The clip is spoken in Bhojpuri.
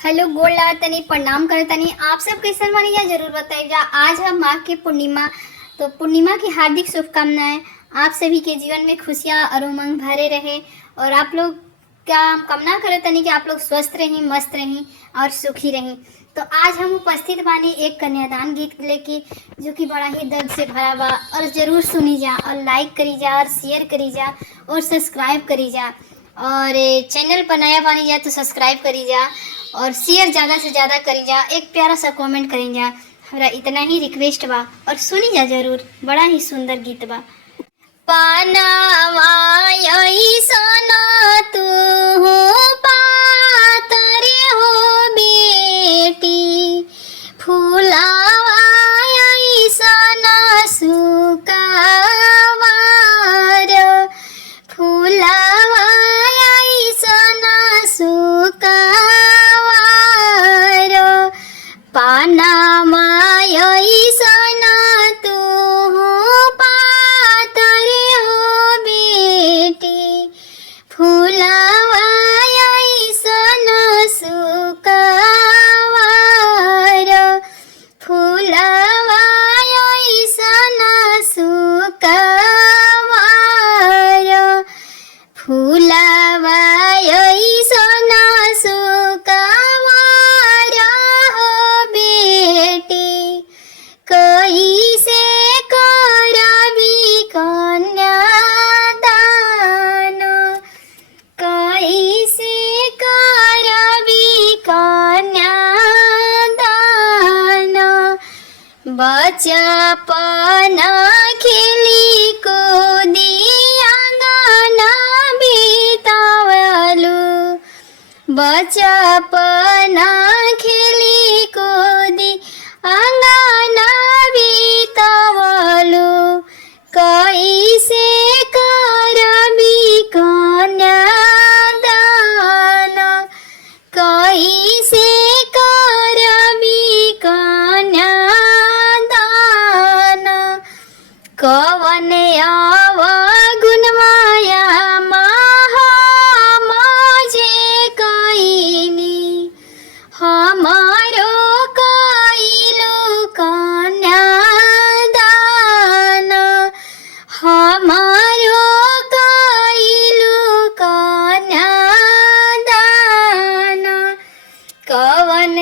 हेलो गोला तनी प्रणाम करतनी आप सब कैसन बानी या जरूर बताइएगा। आज है माँ की पूर्णिमा, तो पूर्णिमा की हार्दिक शुभकामनाएं। आप सभी के जीवन में खुशियाँ और उमंग भरे रहे और आप लोग का कामना करतनी कि आप लोग स्वस्थ रहें, मस्त रहें और सुखी रहें। तो आज हम उपस्थित बानी एक कन्यादान गीत लेके, जो कि बड़ा ही दर्द से भरा बा। और ज़रूर सुनी जा और लाइक करी जा और शेयर करी जा और सब्सक्राइब करी जा। और चैनल पर नया बनी जा तो सब्सक्राइब करी जा और शेयर ज़्यादा से ज़्यादा करी जा। एक प्यारा सा कमेंट करी जा। हमारा इतना ही रिक्वेस्ट बा और सुनी जा जरूर, बड़ा ही सुंदर गीत बा। पानावा ऐसन तू पातरे हो बेटी, फूलावा ऐसन सुकावार, फूलावा ऐसन सुकावार, पानामा ऐसन तू पातरे हो बेटी, फूलावा ऐसन सुकावार, फूलावा ऐसन सुकावार, फूलावा ऐसन सुकावार हो बेटी, कैसे करबी कन्यादान, कैसे करबी कन्यादान, बचपन खेली कूदी अंगना बितावलू, बचपन खेली कूदी अंगना बितावलू, कैसे करबी कन्यादान, कैसे करबी कन्यादान, कवन अवगुण माया मजे कैली, हमारो कैलू कन्यादान, हमारो कैलू कन्यादान, कवन